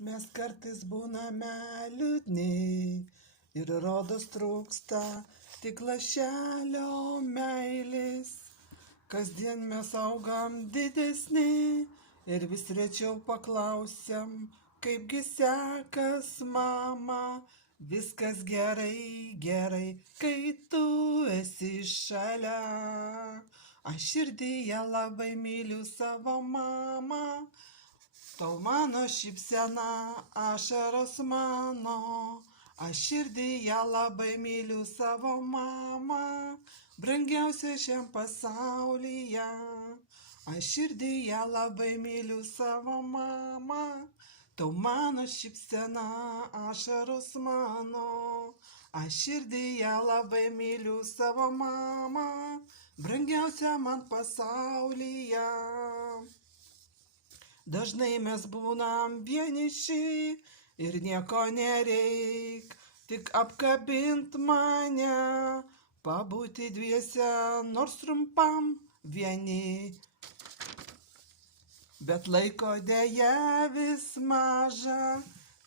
Mes kartais būname liūdni ir rodos trūksta tik lašelio meilės. Kasdien mes augam didesni ir vis rečiau paklausiam, kaipgi sekas mama. Viskas gerai, gerai, kai tu esi šalia. Aš širdyje labai myliu savo mamą. Tau mano šypsena, ašaros mano, aš širdyje labai myliu savo mamą, brangiausia šiam pasaulyje. Aš širdyje labai myliu savo mamą, tau mano šypsena, ašaros mano, aš širdyje labai myliu savo mamą, brangiausia man pasaulyje. Dažnai mes būnam vieniši ir nieko nereik, tik apkabint mane, pabūti dviese nors trumpam vieni. Bet laiko dėja vis maža,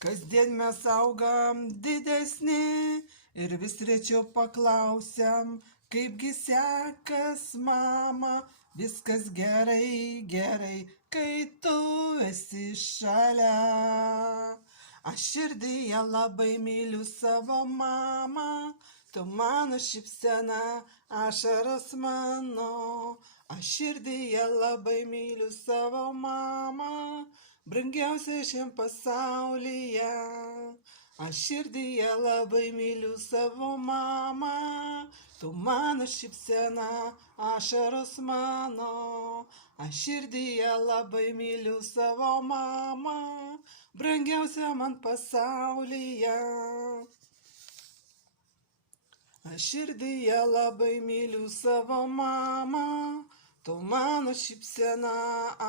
kasdien mes augam didesni ir vis rečiau paklausiam, kaipgi sekas mama. Viskas gerai, gerai, kai tu esi šalia. Aš širdyje labai myliu savo mamą, tu mano šypsena, ašaros mano. Aš širdyje labai myliu savo mamą, brangiausia šiam pasaulyje. Aš širdyje labai myliu savo mamą, tu mano šypsena, ašaros mano. Aš širdyje labai myliu savo mamą, brangiausia man pasaulyje. Aš širdyje labai myliu savo mamą, tu mano šypsena,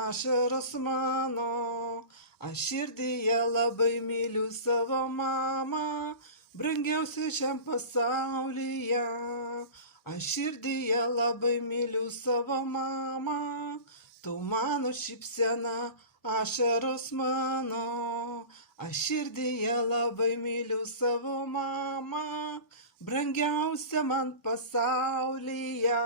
ašaros mano. Aš širdyje labai myliu savo mamą, brangiausia šiam pasaulyje. Aš širdyje labai myliu savo mamą, tu mano šypsena, ašaros mano. Aš širdyje labai myliu savo mamą, brangiausia man pasaulyje.